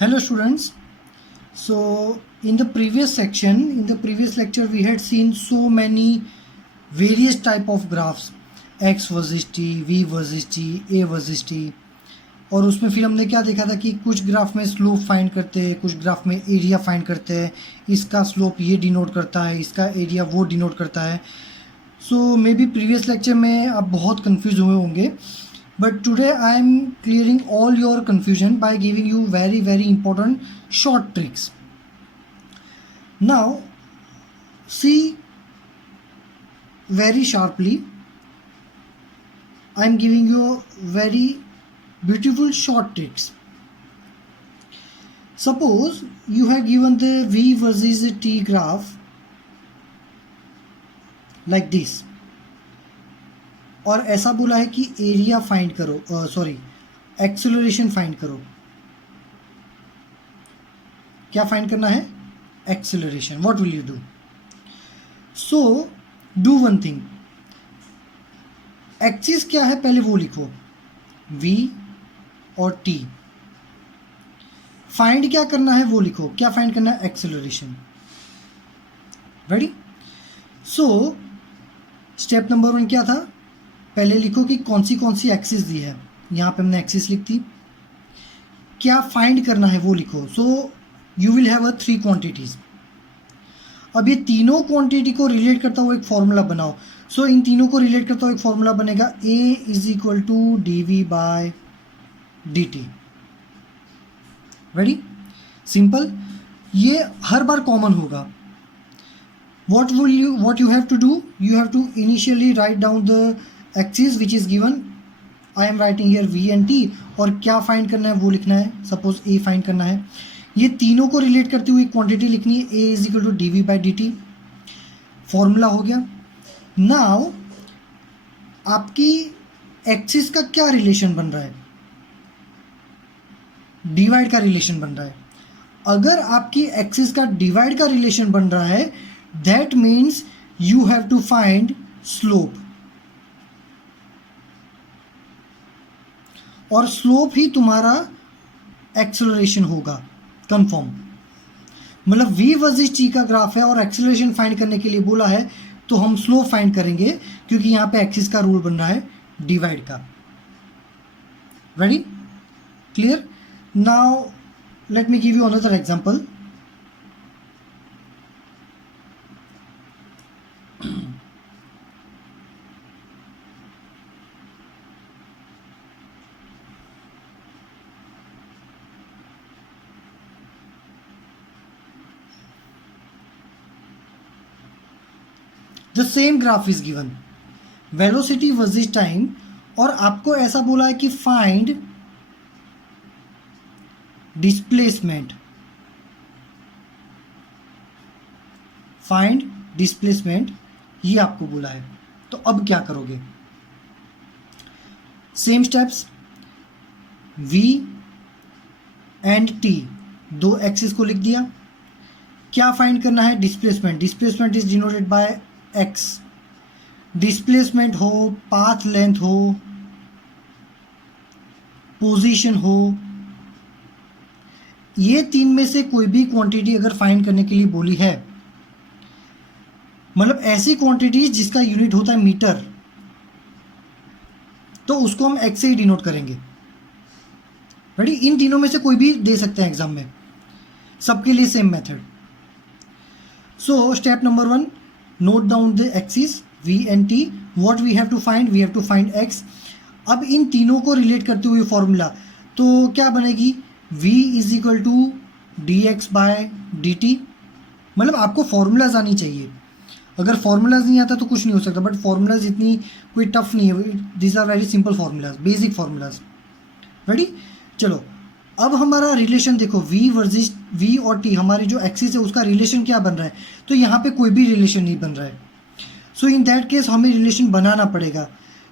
Hello students. So in the previous lecture we had seen so many various type of graphs, x versus t, v versus t, a versus t. और उसमें फिर हमने क्या देखा था कि कुछ ग्राफ में स्लोप फाइंड करते हैं, कुछ ग्राफ में एरिया फाइंड करते हैं, इसका स्लोप ये डिनोट करता है, इसका एरिया वो डिनोट करता है. सो मे बी प्रीवियस लेक्चर में आप बहुत कंफ्यूज हुए होंगे, but today I am clearing all your confusion by giving you very important short tricks. Now see very sharply, I am giving you very beautiful short tricks. Suppose you have given the v versus t graph like this, और ऐसा बोला है कि area find करो, acceleration find करो. क्या find करना है? Acceleration. What will you do? So do one thing. Axis क्या है पहले वो लिखो, v और t. फाइंड क्या करना है वो लिखो. क्या फाइंड करना है? एक्सेलरेशन. रेडी? सो स्टेप नंबर 1 क्या था? पहले लिखो कि कौन सी एक्सिस दी है. यहाँ पे हमने एक्सिस लिख दी. क्या फाइंड करना है वो लिखो. So you will have 3 quantities. अब ये तीनों क्वांटिटी को रिलेट करता हुआ एक फॉर्मूला बनाओ. सो इन तीनों को रिलेट करता हुआ एक फॉर्मूला बनेगा a is equal to dv by dt. Ready? Simple. ये हर बार कॉमन होगा. what you have to do, you have to initially write down the axis which is given. I am writing here v and t. और क्या find करना है वो लिखना है. सपोज a फाइंड करना है. ये तीनों को रिलेट करती हुई क्वांटिटी लिखनी है. a is equal to D V by D T. Formula हो गया. नाउ आपकी एक्सिस का क्या रिलेशन बन रहा है? डिवाइड का रिलेशन बन रहा है. अगर आपकी एक्सिस का डिवाइड का रिलेशन बन रहा है, that means you have to find slope. और स्लोप ही तुम्हारा एक्सेलरेशन होगा. कंफर्म. मतलब v वर्सेस t का ग्राफ है और एक्सेलरेशन फाइंड करने के लिए बोला है, तो हम स्लोप फाइंड करेंगे क्योंकि यहां पे एक्सिस का रूल बन रहा है डिवाइड का. Ready? Clear? Now let me give you another example. The same graph is given, velocity versus time, और आपको ऐसा बोला है कि फाइंड डिस्प्लेसमेंट. फाइंड डिस्प्लेसमेंट ये आपको बोला है. तो अब क्या करोगे? Same steps. v and t, दो एक्सिस को लिख दिया. क्या फाइंड करना है? Displacement. Displacement is denoted by x. Displacement हो, पाथ लेंथ हो, पोजीशन हो, ये तीन में से कोई भी क्वांटिटी अगर फाइंड करने के लिए बोली है, मतलब ऐसी क्वांटिटी जिसका यूनिट होता है मीटर, तो उसको हम x से ही डिनोट करेंगे. रेडी? इन तीनों में से कोई भी दे सकते हैं एग्जाम में, सबके लिए same method. So step number 1, note down the axis v and t. What we have to find? We have to find x. अब इन तीनों को रिलेट करते हुए फॉर्मूला, तो क्या बनेगी? v is equal to D X by D T. मतलब आपको फॉर्मूलाज आनी चाहिए. अगर फॉर्मूलाज नहीं आता तो कुछ नहीं हो सकता, बट फॉर्मूलाज इतनी कोई टफ नहीं है. This are very simple formulas, basic formulas. Ready? चलो अब हमारा रिलेशन देखो, v वर्सेस v और t, हमारी जो एक्सिस है उसका रिलेशन क्या बन रहा है? तो यहाँ पे कोई भी रिलेशन नहीं बन रहा है. सो इन दैट केस हमें रिलेशन बनाना पड़ेगा.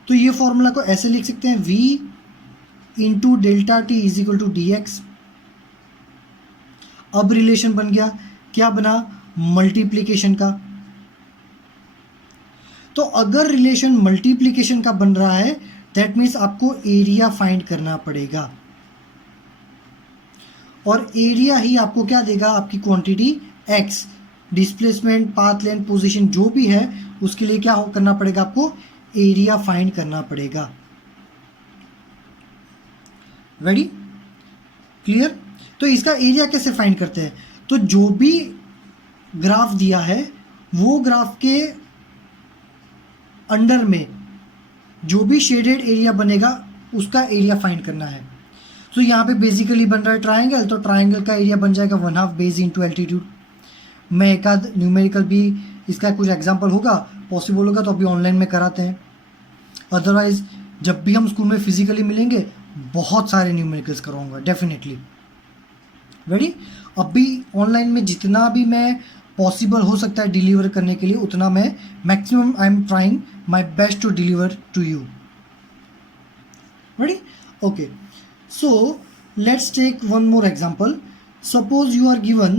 तो ये फॉर्मूला को ऐसे लिख सकते हैं, v into delta T is equal to D X. अब रिलेशन बन गया. क्या बना? मल्टीप्लीकेशन का. तो अगर रिलेशन मल्टीप्लीकेशन का बन रहा है, दैट मीन्स आपको एरिया फाइंड करना पड़ेगा. और एरिया ही आपको क्या देगा, आपकी quantity x. Displacement, path length, position जो भी है उसके लिए क्या करना पड़ेगा, आपको एरिया फाइंड करना पड़ेगा। Ready, clear. तो इसका एरिया कैसे फाइंड करते हैं, तो जो भी ग्राफ दिया है वो ग्राफ के अंडर में जो भी शेडेड एरिया बनेगा उसका एरिया फाइंड करना है। तो यहाँ पे बेसिकली बन रहा है ट्राइंगल, तो ट्राइंगल का एरिया बन जाएगा 1/2 बेस इंटू एल्टीट्यूड। मैं एक आध न्यूमेरिकल भी इसका कुछ एग्जांपल होगा, पॉसिबल होगा तो अभी ऑनलाइन में कराते हैं। अदरवाइज जब भी हम स्कूल में फिजिकली मिलेंगे बहुत सारे न्यूमेरिकल्स कराऊंगा डेफिनेटली। रेडी, अभी ऑनलाइन में जितना भी मैं पॉसिबल हो सकता है डिलीवर करने के लिए उतना मैं maximum I am trying my best to deliver to you. Ready, okay. So let's take one more example. Suppose you are given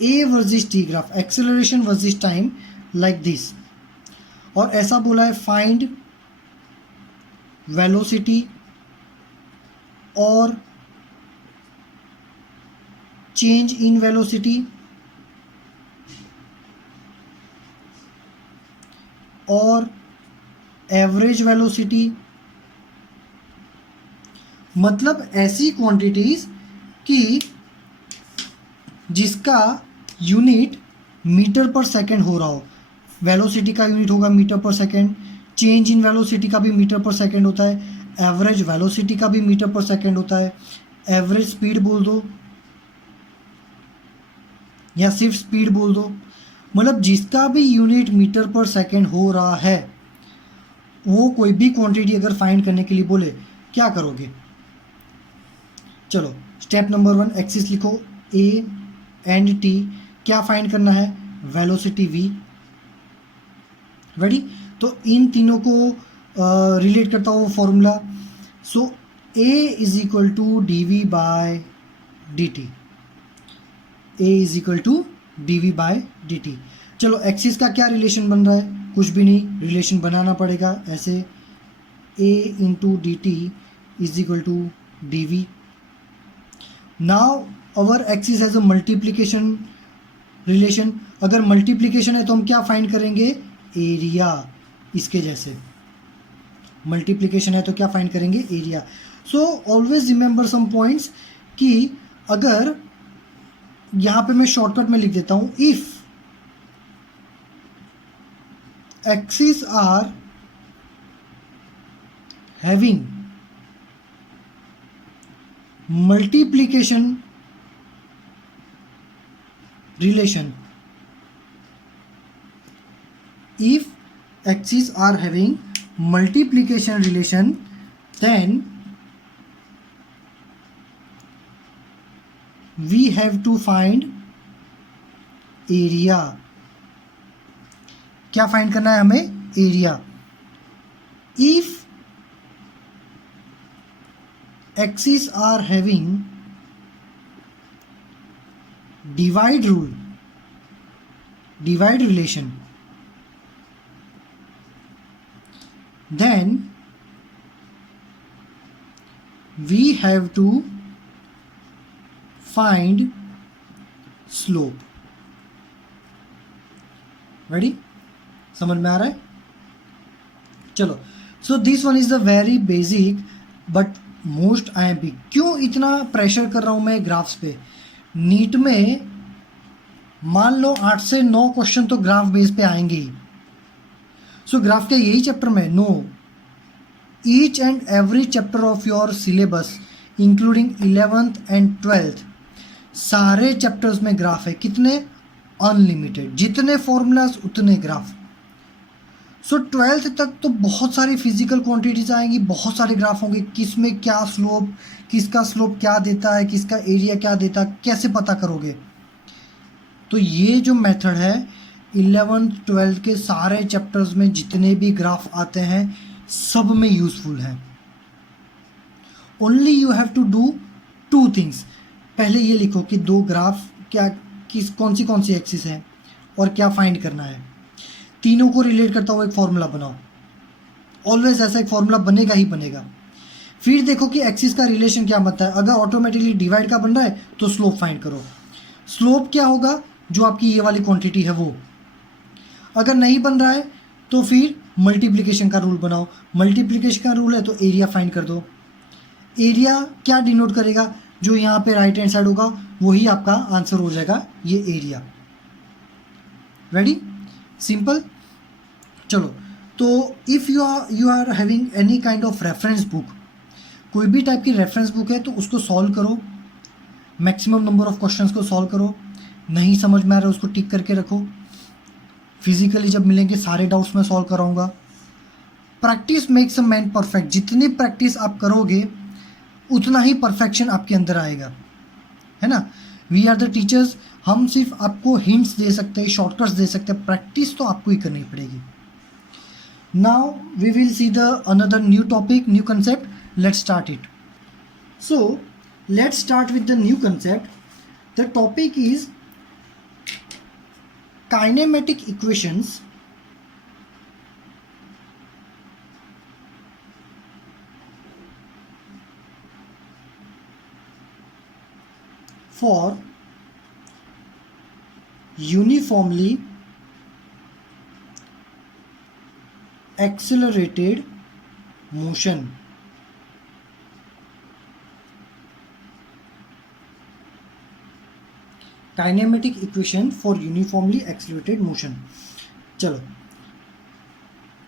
A versus T graph, acceleration versus time like this, और ऐसा बोला है find velocity और change in velocity और average velocity, मतलब ऐसी quantities कि जिसका यूनिट मीटर पर सेकंड हो रहा हो। वेलोसिटी का यूनिट होगा मीटर पर सेकंड, चेंज इन वेलोसिटी का भी मीटर पर सेकंड होता है, एवरेज वेलोसिटी का भी मीटर पर सेकंड होता है, एवरेज स्पीड बोल दो या सिर्फ स्पीड बोल दो, मतलब जिसका भी यूनिट मीटर पर सेकंड हो रहा है वो कोई भी क्वांटिटी अगर फाइंड करने के लिए बोले क्या करोगे। चलो स्टेप नंबर 1, एक्सिस लिखो ए एंड टी, क्या फाइंड करना है, वेलोसिटी v। रेडी, तो इन तीनों को रिलेट करता हूँ formula. So a is equal to D V by D T, A is equal to D V by D T. चलो एक्सिस का क्या रिलेशन बन रहा है, कुछ भी नहीं, रिलेशन बनाना पड़ेगा ऐसे, a into D T is equal to D V. Now our axis has a multiplication relation, अगर मल्टीप्लीकेशन है तो हम क्या फाइंड करेंगे, एरिया। इसके जैसे मल्टीप्लीकेशन है तो क्या फाइंड करेंगे, area. So always remember some points कि अगर यहाँ पे मैं शॉर्टकट में लिख देता हूँ, if axes are having multiplication relation, if axes are having multiplication relation then we have to find area। क्या फाइंड करना है हमें, area. If axis are having divide rule, divide relation, then we have to find slope. Ready, समझ में आ रहा है। चलो, so this one is the very basic but most IMP। क्यों इतना प्रेशर कर रहा हूं मैं ग्राफ्स पे, नीट में मान लो 8 से 9 क्वेश्चन तो ग्राफ बेस पे आएंगे ही। सो ग्राफ के यही चैप्टर में, no, each and every chapter of your syllabus including 11th and 12th सारे चैप्टर्स में ग्राफ है। कितने, अनलिमिटेड, जितने फॉर्मूलाज उतने ग्राफ। सो 12th तक तो बहुत सारी फिजिकल क्वांटिटीज आएंगी, बहुत सारे ग्राफ होंगे, किस में क्या स्लोप, किसका स्लोप क्या देता है, किसका एरिया क्या देता है, कैसे पता करोगे। तो ये जो मेथड है 11th 12th के सारे चैप्टर्स में जितने भी ग्राफ आते हैं सब में यूजफुल है। Only you have to do 2 things. पहले ये लिखो कि 2 ग्राफ क्या, कौन सी एक्सिस है और क्या फाइंड करना है। तीनों को रिलेट करता हुआ एक फॉर्मूला बनाओ ऑलवेज ऐसा एक फॉर्मूला बनेगा ही बनेगा। फिर देखो कि एक्सिस का रिलेशन क्या बनता है। अगर ऑटोमेटिकली डिवाइड का बन रहा है तो स्लोप फाइंड करो। स्लोप क्या होगा, जो आपकी ये वाली क्वांटिटी है वो। अगर नहीं बन रहा है तो फिर मल्टीप्लिकेशन का रूल बनाओ। मल्टीप्लिकेशन का रूल है तो एरिया फाइंड कर दो। एरिया क्या डिनोट करेगा, जो यहाँ पे राइट हैंड साइड होगा वही आपका आंसर हो जाएगा, ये एरिया। Ready, simple. चलो, तो if you are having any kind of reference book, कोई भी टाइप की रेफरेंस बुक है तो उसको सॉल्व करो, मैक्सिमम नंबर ऑफ क्वेश्चंस को सॉल्व करो। नहीं समझ में आ रहा है उसको टिक करके रखो। फिजिकली जब मिलेंगे सारे डाउट्स मैं सॉल्व कराऊंगा। Practice makes a man perfect. जितनी प्रैक्टिस आप करोगे उतना ही परफेक्शन आपके अंदर आएगा, है ना। वी आर द टीचर्स, हम सिर्फ आपको हिंट्स दे सकते हैं, शॉर्टकट्स दे सकते हैं, प्रैक्टिस तो आपको ही करनी पड़ेगी। Now we will see the another new topic, new concept. Let's start it. So let's start with the new concept. The topic is kinematic equations for uniformly accelerated motion। Kinematic equation for uniformly accelerated motion. चलो,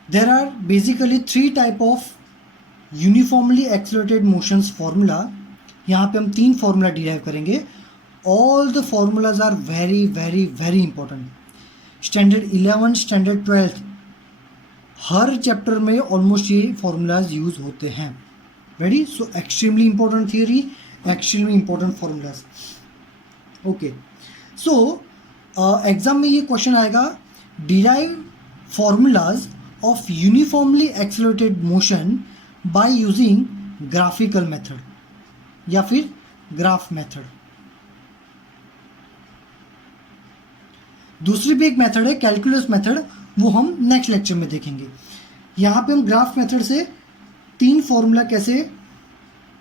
there are basically 3 type of uniformly accelerated motions formula. यहाँ पे हम 3 formula derive करेंगे। All the formulas are very very very important. Standard 11, standard 12 her chapter में almost ये formulas use होते हैं। Ready, so extremely important theory, extremely important formulas. Okay, so exam में ये क्वेश्चन आएगा, derive formulas of uniformly accelerated motion by using graphical method या फिर graph method. दूसरी भी एक मेथड है कैलकुलस मेथड, वो हम नेक्स्ट लेक्चर में देखेंगे। यहाँ पे हम ग्राफ मेथड से 3 फॉर्मूला कैसे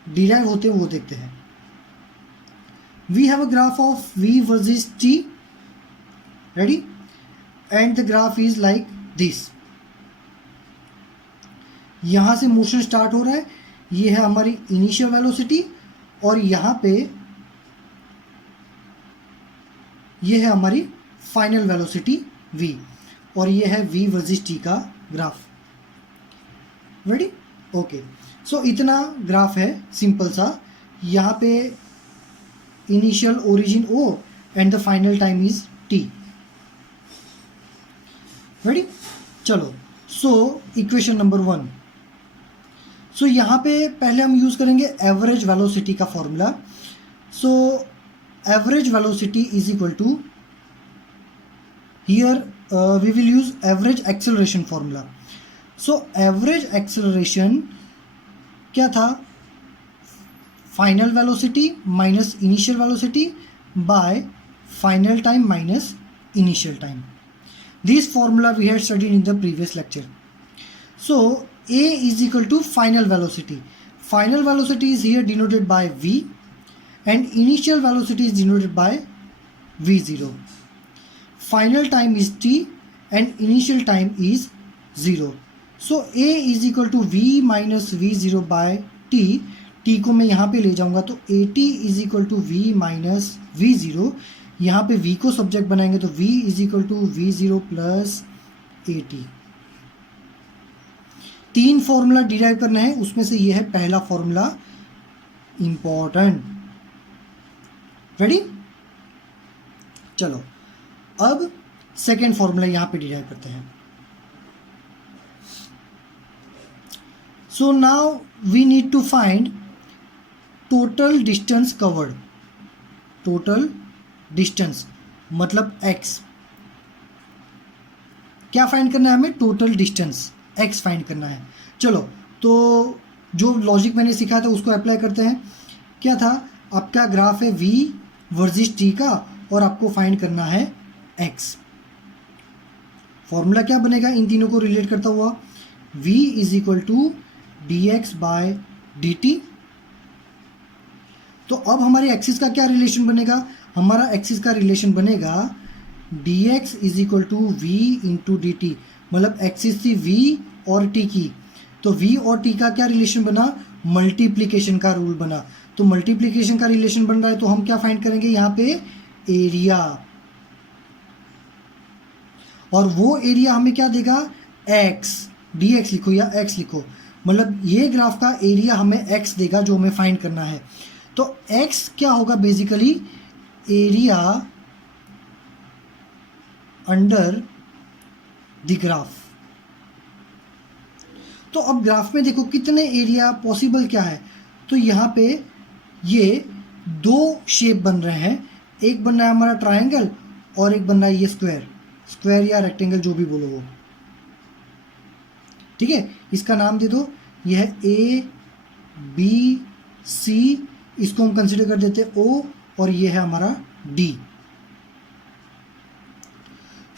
डिराइव होते हैं वो देखते हैं। We have a graph of v versus t, ready, and the graph is like this। यहाँ से मोशन स्टार्ट हो रहा है, ये है हमारी इनिशियल वेलोसिटी, और यहाँ पे ये है हमारी फाइनल वेलोसिटी v, और ये है v वर्सेस t का ग्राफ। Ready, okay. सो इतना ग्राफ है सिंपल सा। यहाँ पे initial origin O and the final time is T। Ready, चलो। So equation number 1। सो यहाँ पे पहले हम यूज करेंगे एवरेज वेलोसिटी का formula. So average velocity is equal to, here we will use average acceleration formula. So average acceleration क्या था, final velocity minus initial velocity by final time minus initial time. This formula we had studied in the previous lecture. So A is equal to final velocity. Final velocity is here denoted by V and initial velocity is denoted by V0. Final time is T and initial time is 0. So A is equal to V minus V0 by T। T को मैं यहाँ पे ले जाऊँगा तो AT is equal to V minus V0। यहाँ पे V को सब्जेक्ट बनाएंगे तो V is equal to V0 plus AT। 3 formula derive करना है, उसमें से ये है पहला फॉर्मूला इंपॉर्टेंट। रेडी, चलो अब सेकेंड फॉर्मूला यहां पे डिराइव करते हैं। So now we need to find total distance covered. Total distance मतलब x। क्या फाइंड करना है हमें, टोटल डिस्टेंस x फाइंड करना है। चलो, तो जो लॉजिक मैंने सिखाया था उसको अप्लाई करते हैं। क्या था, आपका ग्राफ है v वर्सेस t का और आपको फाइंड करना है x। फॉर्मूला क्या बनेगा इन तीनों को रिलेट करता हुआ, v is equal to D X by D T. तो अब हमारे एक्सिस का क्या रिलेशन बनेगा? हमारा एक्सिस का रिलेशन बनेगा D X is equal to V into D T, मतलब एक्सिस थी v और t की, तो v और t का क्या रिलेशन बना? मल्टीप्लिकेशन का रूल बना। तो मल्टीप्लिकेशन का रिलेशन बन रहा है तो हम क्या फाइंड करेंगे यहाँ पे? एरिया। और वो एरिया हमें क्या देगा? x, dx लिखो या x लिखो, मतलब ये ग्राफ का एरिया हमें x देगा जो हमें फाइंड करना है। तो x क्या होगा? Basically area under the graph. तो अब ग्राफ में देखो कितने एरिया पॉसिबल क्या है, तो यहाँ पे ये दो शेप बन रहे हैं, एक बन रहा है हमारा ट्रायंगल और एक बन रहा है ये स्क्वायर या रेक्टेंगल, जो भी बोलो वो, ठीक है। इसका नाम दे दो, यह है ए बी सी, इसको हम कंसिडर कर देते हैं ओ, और ये है हमारा D.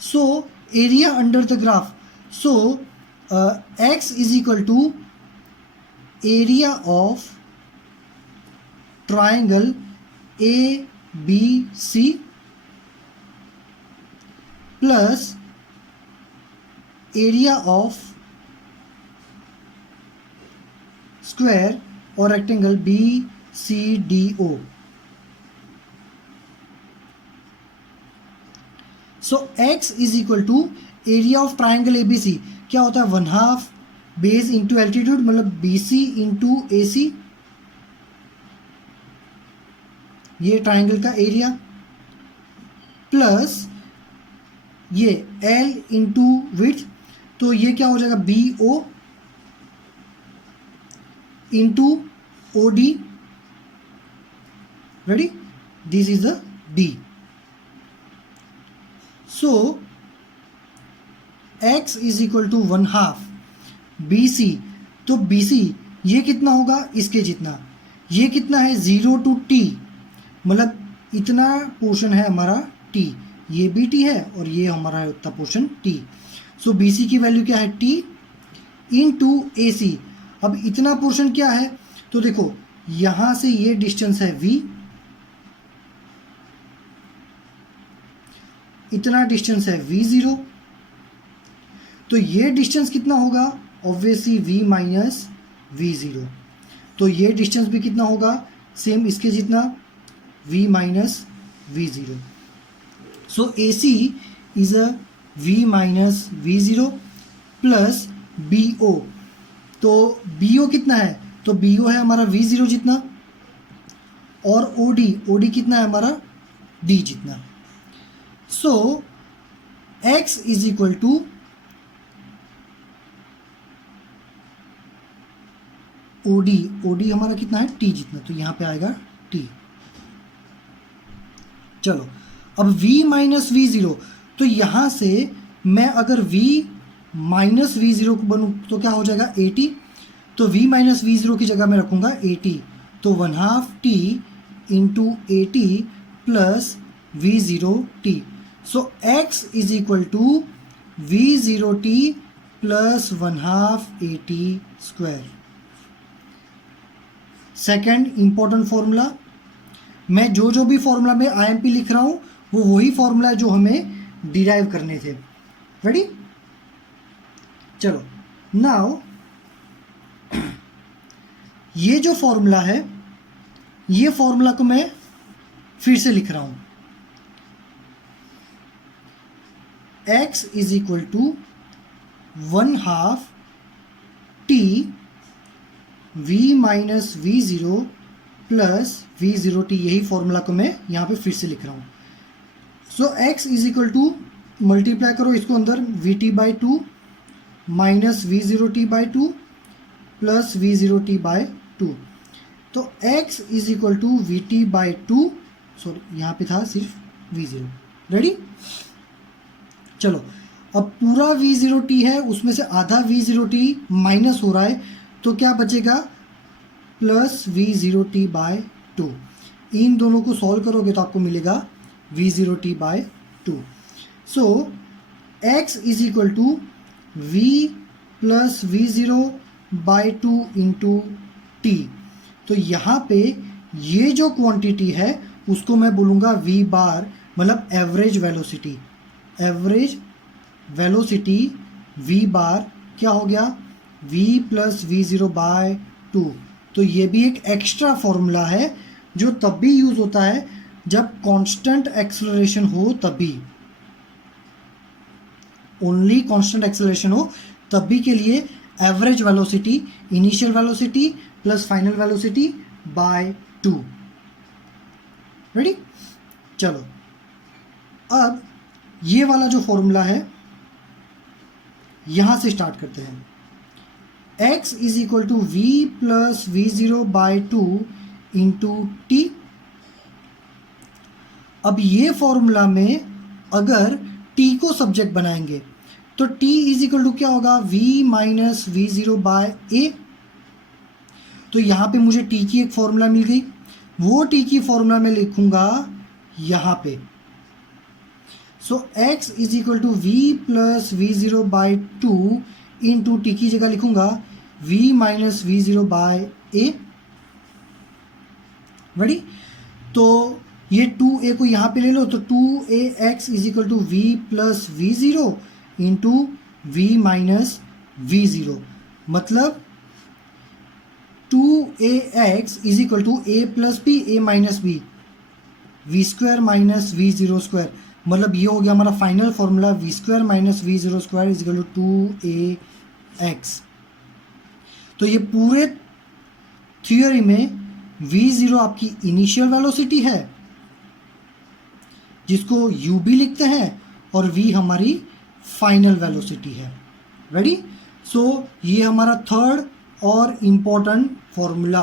So area under the graph, so x is equal to area of triangle A B C plus area of square और rectangle B C D O. So x is equal to area of triangle A B C, क्या होता है? 1/2 base into altitude, मतलब B C into A C, ये triangle का area, plus ये L into width, तो ये क्या हो जाएगा? B O into O D. Ready? This is the D. So x is equal to 1/2 B C, तो बी सी ये कितना होगा? इसके जितना। ये कितना है? 0 to t, मतलब इतना पोर्शन है हमारा t, ये भी t है और ये हमारा है उतना पोर्शन t। सो बी सी की वैल्यू क्या है? t इंटू ए सी। अब इतना पोर्शन क्या है? तो देखो यहां से ये डिस्टेंस है v, इतना डिस्टेंस है v0, तो ये डिस्टेंस कितना होगा? ऑब्वियसली v माइनस v0, तो ये डिस्टेंस भी कितना होगा? सेम इसके जितना, v minus v0। So A C is a v minus v0 plus B O, तो बी ओ कितना है? तो बी ओ है हमारा v0 जितना, और ओ डी कितना है हमारा? d जितना। So x is equal to OD हमारा कितना है? t जितना, तो यहां पे आएगा t। चलो अब v माइनस v0, तो यहां से मैं अगर v माइनस v0 को बनूं तो क्या हो जाएगा? 80, तो v माइनस v0 की जगह मैं रखूंगा 80, तो 1/2 t into 80 plus v0t। So x is equal to v0t plus 1/2 80 square. Second important formula, मैं जो भी फॉर्मूला में IMP लिख रहा हूं वो वही फॉर्मूला है जो हमें डिराइव करने थे। रेडी? चलो नाउ ये जो फॉर्मूला है, ये फॉर्मूला को मैं फिर से लिख रहा हूं, x is equal to 1/2 t v minus v0 plus v0t, यही फॉर्मूला को मैं यहाँ पे फिर से लिख रहा हूँ। So x is equal to, multiply करो इसको अंदर, vt by 2 minus v0t by 2 plus v0t by 2, तो x is equal to vt by 2, sorry यहाँ पे था सिर्फ v0। रेडी? चलो अब पूरा v0t है, उसमें से आधा v0t माइनस हो रहा है, तो क्या बचेगा? Plus v0t by 2। इन दोनों को सॉल्व करोगे तो आपको मिलेगा v0t by 2। So x is equal to v plus v0/2 into T. तो यहाँ पे ये जो क्वांटिटी है उसको मैं बोलूँगा v बार, मतलब average velocity. Average velocity v बार क्या हो गया, v प्लस v0/2। तो ये भी एक एक्स्ट्रा फॉर्मूला है जो तब भी यूज़ होता है जब कांस्टेंट एक्सेलरेशन हो, तभी, ओनली कांस्टेंट एक्सेलरेशन हो तभी के लिए average velocity, initial velocity plus final velocity bye 2। Ready? चलो अब ये वाला जो फॉर्मूला है यहां से स्टार्ट करते हैं। x is equal to v plus v0/2 into T. अब ये फॉर्मूला में अगर t को सब्जेक्ट बनाएंगे तो t इज इक्वल टू क्या होगा, v माइनस v0/a। तो यहाँ पे मुझे t की एक फॉर्मूला मिल गई, वो t की फॉर्मूला में लिखूंगा यहाँ पे। So x is equal to v plus v0/2 into T की जगह लिखूंगा v माइनस v0/a। रेडी? तो ये 2a को यहाँ पे ले लो, तो 2ax is equal to v plus v0 into v minus v0, मतलब 2ax is equal to a plus b, a minus b, v square minus v0 square. मतलब ये हो गया हमारा final formula, v square minus v0 square is equal to 2ax। तो ये पूरे theory में v0 आपकी इनिशियल वेलोसिटी है जिसको u भी लिखते हैं, और v हमारी फाइनल वेलोसिटी है। रेडी? सो ये हमारा थर्ड और इम्पोर्टेंट फॉर्मूला।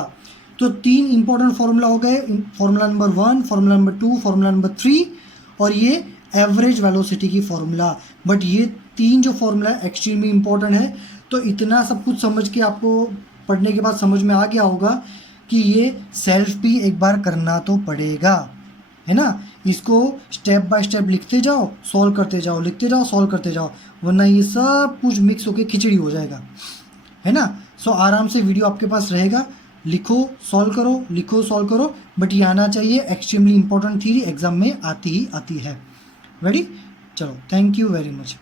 तो 3 इंपॉर्टेंट फॉर्मूला हो गए, formula number 1, formula number 2, formula number 3, और ये एवरेज वेलोसिटी की फॉर्मूला। बट ये 3 जो फॉर्मूला एक्सट्रीमली इंपॉर्टेंट है। तो इतना सब कुछ समझ के आपको पढ़ने के बाद समझ में आ गया होगा कि ये सेल्फ भी एक बार करना तो पड़ेगा, है ना। इसको स्टेप बाय स्टेप लिखते जाओ, सॉल्व करते जाओ, लिखते जाओ, सॉल्व करते जाओ, वरना ये सब कुछ मिक्स होकर खिचड़ी हो जाएगा, है ना। सो आराम से वीडियो आपके पास रहेगा, लिखो सॉल्व करो, लिखो सॉल्व करो, बट ये आना चाहिए। एक्सट्रीमली इंपॉर्टेंट थ्योरी एग्जाम में आती ही आती है। रेडी? चलो, थैंक यू वेरी मच।